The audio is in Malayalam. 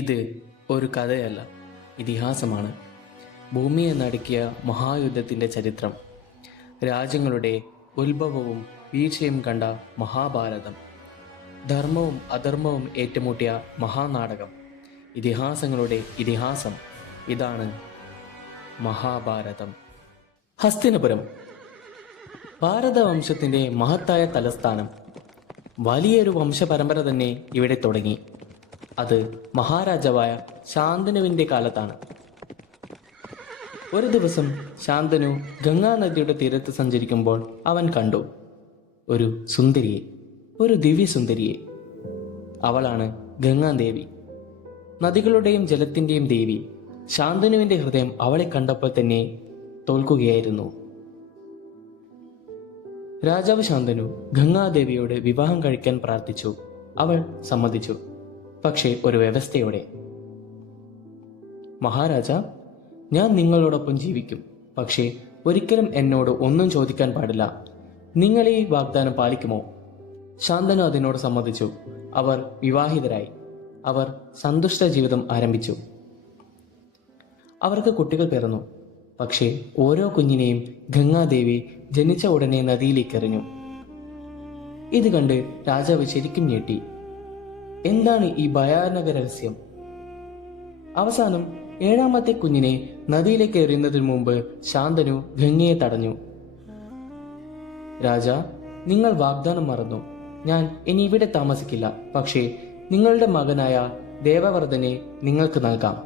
ഇത് ഒരു കഥയല്ല, ഇതിഹാസമാണ്. ഭൂമിയെ നടുക്കിയ മഹായുദ്ധത്തിൻ്റെ ചരിത്രം, രാജ്യങ്ങളുടെ ഉത്ഭവവും വീഴ്ചയും കണ്ട മഹാഭാരതം, ധർമ്മവും അധർമ്മവും ഏറ്റുമുട്ടിയ മഹാനാടകം, ഇതിഹാസങ്ങളുടെ ഇതിഹാസം. ഇതാണ് മഹാഭാരതം. ഹസ്തിനപുരം ഭാരതവംശത്തിൻ്റെ മഹത്തായ തലസ്ഥാനം. വലിയൊരു വംശപരമ്പര തന്നെ ഇവിടെ തുടങ്ങി. അത് മഹാരാജാവായ ശാന്തനുവിൻ്റെ കാലത്താണ്. ഒരു ദിവസം ശാന്തനു ഗംഗാനദിയുടെ തീരത്ത് സഞ്ചരിക്കുമ്പോൾ അവൻ കണ്ടു ഒരു സുന്ദരിയെ, ഒരു ദിവ്യസുന്ദരിയെ. അവളാണ് ഗംഗാദേവി, നദികളുടെയും ജലത്തിൻ്റെയും ദേവി. ശാന്തനുവിൻ്റെ ഹൃദയം അവളെ കണ്ടപ്പോൾ തന്നെ തോൽക്കുകയായിരുന്നു. രാജാവ് ശാന്തനു ഗംഗാദേവിയോട് വിവാഹം കഴിക്കാൻ പ്രാർത്ഥിച്ചു. അവൾ സമ്മതിച്ചു, പക്ഷേ ഒരു വ്യവസ്ഥയോടെ. മഹാരാജ, ഞാൻ നിങ്ങളോടൊപ്പം ജീവിക്കും, പക്ഷേ ഒരിക്കലും എന്നോട് ഒന്നും ചോദിക്കാൻ പാടില്ല. നിങ്ങൾ ഈ വാഗ്ദാനം പാലിക്കുമോ? ശാന്തനു അതിനോട് സമ്മതിച്ചു. അവർ വിവാഹിതരായി. അവർ സന്തുഷ്ട ജീവിതം ആരംഭിച്ചു. അവർക്ക് കുട്ടികൾ പിറന്നു. പക്ഷേ ഓരോ കുഞ്ഞിനെയും ഗംഗാദേവി ജനിച്ച ഉടനെ നദിയിലേക്ക് എറിഞ്ഞു. ഇത് കണ്ട് രാജാവ് ശരിക്കും ഞെട്ടി. എന്താണ് ഈ ഭയാനക രഹസ്യം? അവസാനം ഏഴാമത്തെ കുഞ്ഞിനെ നദിയിലേക്ക് എറിയുന്നതിന് മുമ്പ് ശാന്തനു ഗംഗയെ തടഞ്ഞു. രാജ, നിങ്ങൾ വാഗ്ദാനം മറന്നു. ഞാൻ ഇനി ഇവിടെ താമസിക്കില്ല, പക്ഷേ നിങ്ങളുടെ മകനായ ദേവവർദ്ധനെ നിങ്ങൾക്ക് നൽകാം.